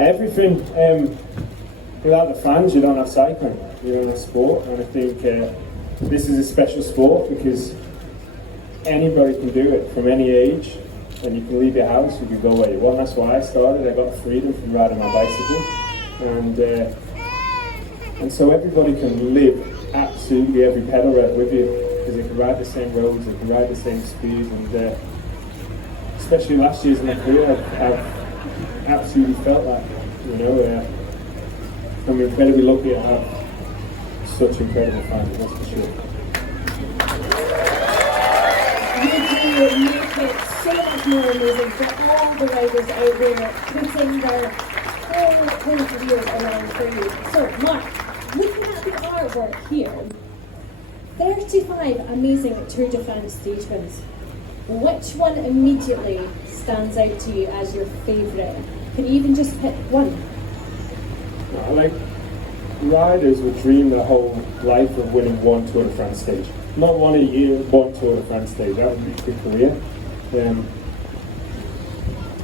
Everything. Without the fans, you don't have cycling. You don't have sport, and I think this is a special sport because anybody can do it from any age, and you can leave your house, you can go where you want. That's why I started. I got the freedom from riding my bicycle, and so everybody can live absolutely every pedal right with you because they can ride the same roads, they can ride the same speed, and especially last year's in my career, I've absolutely felt that. You know, I'm incredibly lucky to have such incredible fans, that's for sure. You do make it so much more amazing for all the riders out there putting their whole careers along for you. So, Mark, looking at the artwork here, 35 amazing Tour de France stage wins. Which one immediately stands out to you as your favourite? Can you even just pick one? Like, riders would dream their whole life of winning one Tour de France stage. Not one a year, one Tour de France stage. That would be a good career.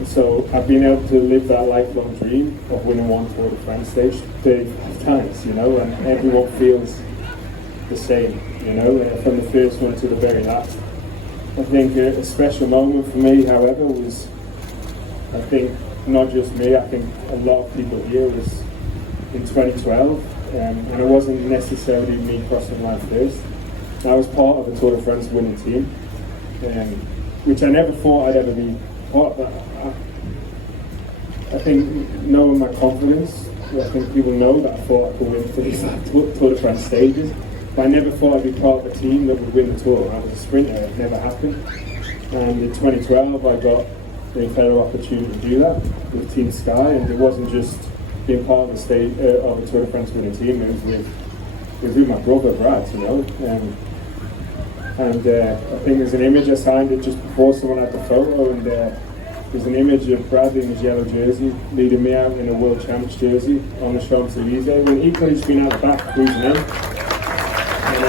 So I've been able to live that lifelong dream of winning one Tour de France stage 35 times, you know, and everyone feels the same, you know, from the first one to the very last. I think a special moment for me, however, was, I think, not just me, I think a lot of people here, was in 2012, and it wasn't necessarily me crossing line first. I was part of a Tour de France winning team, which I never thought I'd ever be part of. I think, knowing my confidence, I think people know that I thought I could win 35 Tour de France stages, but I never thought I'd be part of a team that would win the Tour. I was a sprinter, it never happened. And in 2012 I got the incredible opportunity to do that with Team Sky, and it wasn't just being part of the state of a Tour de France winning team, it was with my brother Brad, you know. I think there's an image, I signed it just before someone had the photo, and there's an image of Brad in his yellow jersey leading me out in a World Champs jersey on the Champs-Élysées, when equally he's been out the back cruising in. And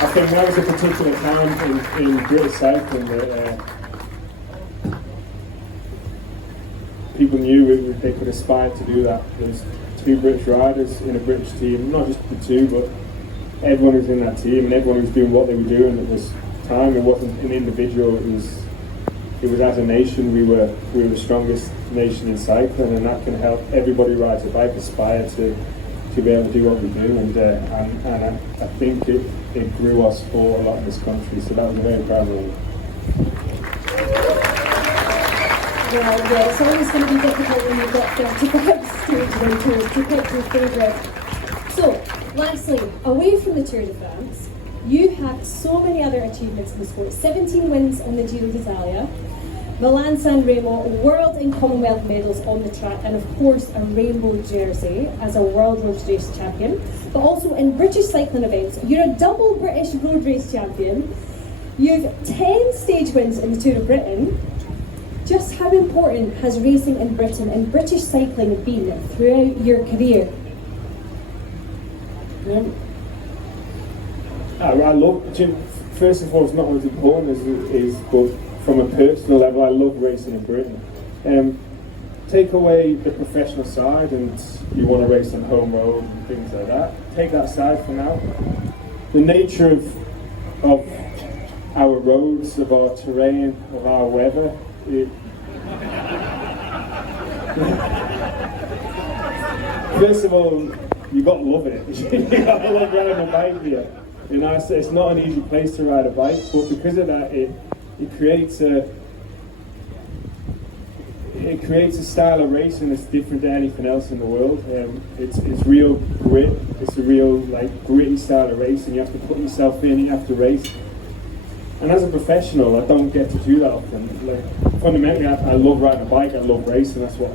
I think that was a particular time in British cycling that people knew they could aspire to do that. There's two British riders in a British team, not just the two, but everyone who's in that team and everyone who's doing what they were doing at this time. It wasn't an individual, it was as a nation. We were the strongest nation in cycling, and that can help everybody rides a bike aspire to be able to do what we do, and I think it grew our sport a lot in this country, so that was a very proud moment. Yeah, it's always going to be difficult when you've got 35 stage win tours to pick your favourite. So, lastly, away from the Tour de France, you have so many other achievements in the sport. 17 wins on the Giro d'Italia, Milan San Remo, world and Commonwealth medals on the track, and of course a rainbow jersey as a world road race champion. But also in British cycling events, you're a double British road race champion. You've 10 stage wins in the Tour of Britain. Just how important has racing in Britain and British cycling been throughout your career? I love, first and foremost, not as important is but from a personal level, I love racing in Britain. Take away the professional side and you want to race on home road and things like that. Take that aside for now. The nature of our roads, of our terrain, of our weather, first of all, you got to love it. You got to love riding a bike here. You know, it's not an easy place to ride a bike, but because of that, it creates a style of racing that's different to anything else in the world. It's real grit. It's a real gritty style of racing. You have to put yourself in. You have to race. And as a professional, I don't get to do that often. Fundamentally, I love riding a bike. I love racing. That's what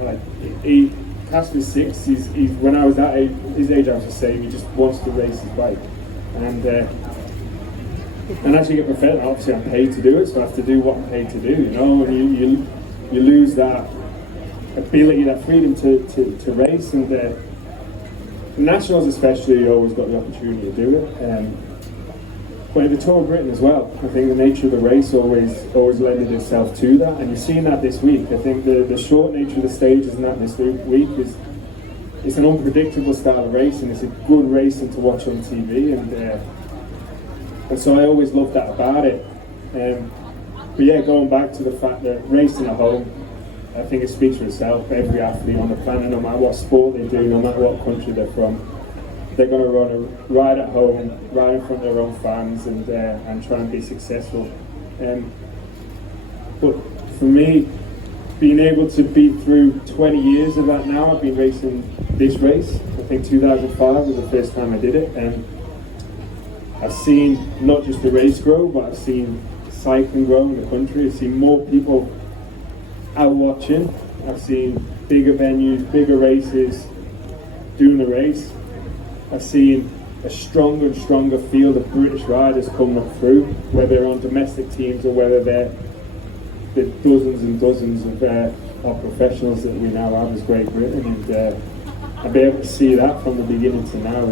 Casper's 6. He's when I was that age, his age, I was the same. He just wants to race his bike. And as you get professional, obviously I'm paid to do it, so I have to do what I'm paid to do, you know, and you lose that ability, that freedom to race, and the Nationals especially, you always got the opportunity to do it. But in the Tour of Britain as well, I think the nature of the race always lended itself to that, and you're seeing that this week. I think the short nature of the stages and that this week is it's an unpredictable style of racing. It's a good racing to watch on TV, and so I always loved that about it. But yeah, going back to the fact that racing at home, I think it speaks for itself. Every athlete on the planet, no matter what sport they do, no matter what country they're from, they're going to ride at home, ride in front of their own fans, and try and be successful. But for me, being able to be through 20 years of that now, I've been racing this race. I think 2005 was the first time I did it, and I've seen not just the race grow, but I've seen cycling grow in the country. I've seen more people out watching. I've seen bigger venues, bigger races doing the race. I've seen a stronger and stronger field of British riders coming up through, whether they're on domestic teams or whether they're the dozens and dozens of professionals that we now have as Great Britain. And be able to see that from the beginning to now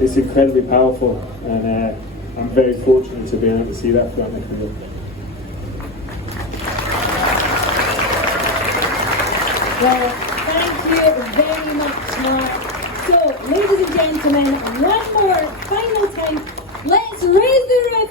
is incredibly powerful, and I'm very fortunate to be able to see that throughout my career. Well, thank you very much, Mark. So, ladies and gentlemen, one more final time, let's raise the roof